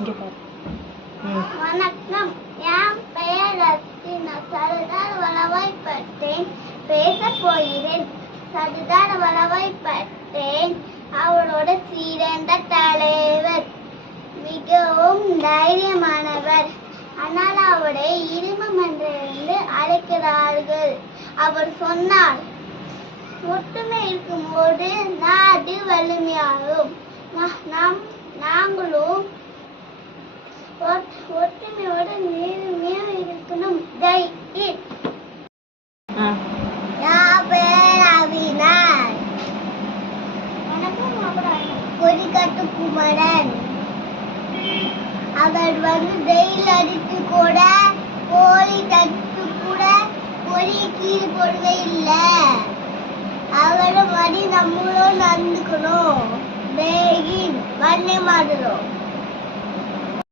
இங்க பாரு. வணக்கம், என் பெயர் ரத்தினா. சர்தார் வல்லபாய் பட்டேல் பேச போகிறேன். சர்தார் வல்லபாய் பட்டேல் அவரோட சிறந்த தலைவர், மிகவும் தைரியமானவர். ஆனால் அவரை இரும்பு மனிதர் என்று அழைக்கிறார்கள். அவர் சொன்னார், ஒற்றுமை இருக்கும்போது நாடு வலிமையாகும். நாங்களும் ஒற்றுமையோட நேர்மையா இருக்கணும். ஜெய் ஹிந்த். என் பேர் அவினாஷ். கொடிக்கட்டு குமரன். அவர் ஜெயில் அடித்து கூட கோழி தட்டு கூட கோழி கீழ் போடவே இல்லை. அவரை மாதிரி நம்மளும் நடந்துக்கணும். ஜெய் ஹிந்த். வந்தே மாதரம்.